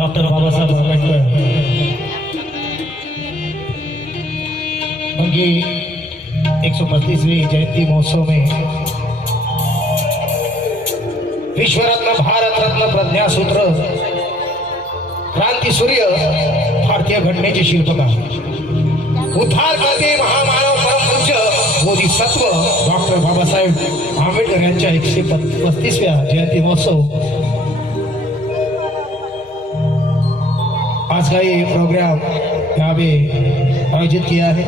Doctor Babasaheb Ambedkar उनकी 135वीं जयंती महोत्सव में विश्व रत्न, भारत रत्न, प्रज्ञा सूत्र, क्रांती सूर्य, भारतीय घटनेचे शिल्पकार, उद्धार करते महामानव परमपूज्य बोधिसत्व डॉक्टर बाबासाहेब आंबेडकर यांच्या 135व्या जयंती महोत्सव आज का ये प्रोग्राम यहाँ पे आयोजित किया है।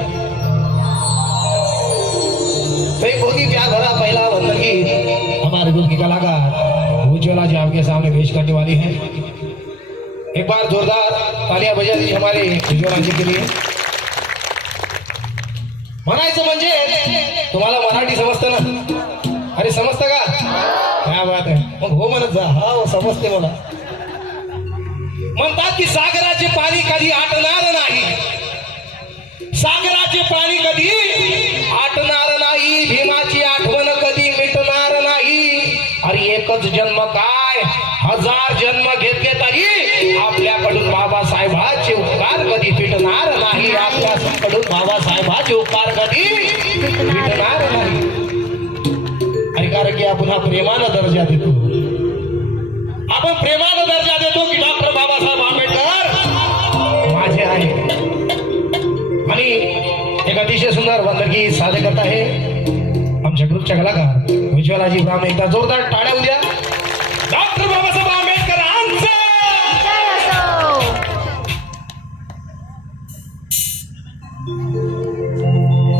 तो एक बहुत ही प्यार भरा पहला वंदन गीत हमारे ग्रुप की कलाकार उज्ज्वला जी आपके सामने पेश करने वाली है। एक बार जोरदार तालियां बजा दीजिए हमारे उज्ज्वला जी के लिए। म्हणायचं म्हणजे तुम्हाला मराठी समजतं ना? अरे समजतं का? क्या बात आहे, मग हो म्हणत जा। हा हो समजते मला। म्हणतात की सागराचे पाणी कधी आटणार नाही, सागराचे पाणी कधी आटणार नाही, भीमाची आठवण कधी मिटणार नाही। अरे एकच जन्म काय, 1000 जन्म घेतले तरी आपल्याकडून बाबासाहेबांचे उपकार कधी फिटणार नाही, आपल्याकडून बाबासाहेबांचे उपकार कधी फिटणार नाही। अरे कारण की आपण हा प्रेमानं दर्जा देतो, आपण प्रेमानं दर्जा देतो की डॉक्टर बाबासाहेब आंबेडकर माझे आहे। आणि एक अतिशय सुंदर वंदनगीत सादर करत आहे आमच्या ग्रुपच्या कलाकार उज्ज्वलाजी ब्राह्मण। एकदा जोरदार टाळ्या उद्या डॉक्टर बाबासाहेब आंबेडकरांचा।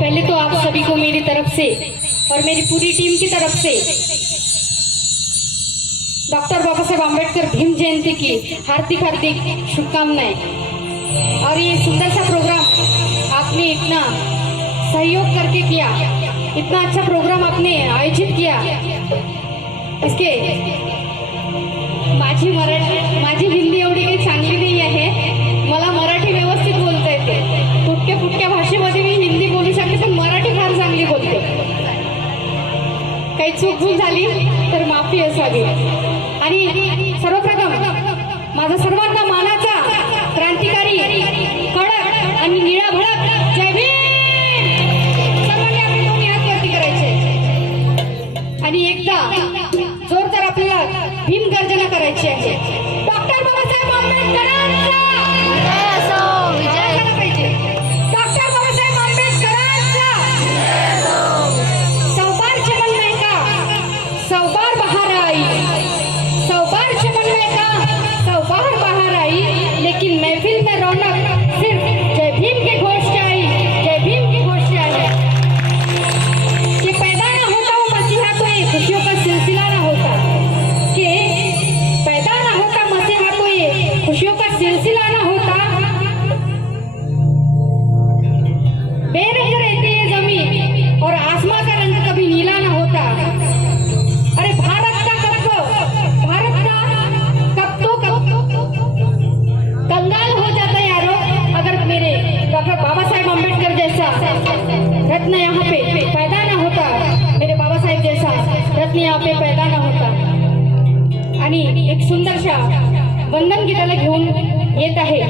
पहले तो आप सभी को मेरी तरफ से और मेरी पूरी टीम की तरफ से डॉक्टर बाबा साहेब आंबेडकर भीम जयंती की हार्दिक हार्दिक शुभकामनाएं। और ये सुंदर सा प्रोग्राम आपने इतना सहयोग करके किया, इतना अच्छा प्रोग्राम आपने आयोजित किया, इसके माझी हिंदी एवढी काही चांगली नाही आहे, मला मराठी व्यवस्थित बोलता येते, तुटक्या फुटक्या भाषेमध्ये मी हिंदी बोलू शकते पण मराठी फार चांगली बोलते। काही चूक झाली तर माफी असावी। आणि सर्वप्रथम माझा सर्वांना मानाचा क्रांतिकारी कडक आणि निळा भडक जय भीम सर्वांनी आपले दोन्ही हात वरती करायचे आणि एकदा जोरदार आपल्याला भीम गर्जना करायची आहे। डॉक्टर बाबासाहेब आंबेडकरांचा विजय असो, विजय झाला पाहिजे। डॉक्टर बाबासाहेब आंबेडकरांचा विजय असो। सौबार चमन में का सौबार बहार आई, सौबार चमन में का सौबार बहार आई, लेकिन महफिल में रौनक सिर्फ जय भीम के घोष से आई, जय भीम के घोष से आई। कि पैदा ना होता वो मसीहा तो ये खुशियों का सिलसिला ना होता, कि पैदा ना होता मसीहा तो ये खुशियों का सिलसिला ना होता। बेरंग रहती है जमीन और आसमां का रंग कभी नीला ना होता। अरे भारत का कंगाल हो जाता है यारो अगर मेरे डॉक्टर बाबा साहेब आंबेडकर जैसा रत्न यहाँ पे पैदा ना होता, मेरे बाबा साहेब जैसा रत्न यहाँ पे पैदा ना होता। आणि एक सुंदरशा वंदन गीताला घेऊन येत आहे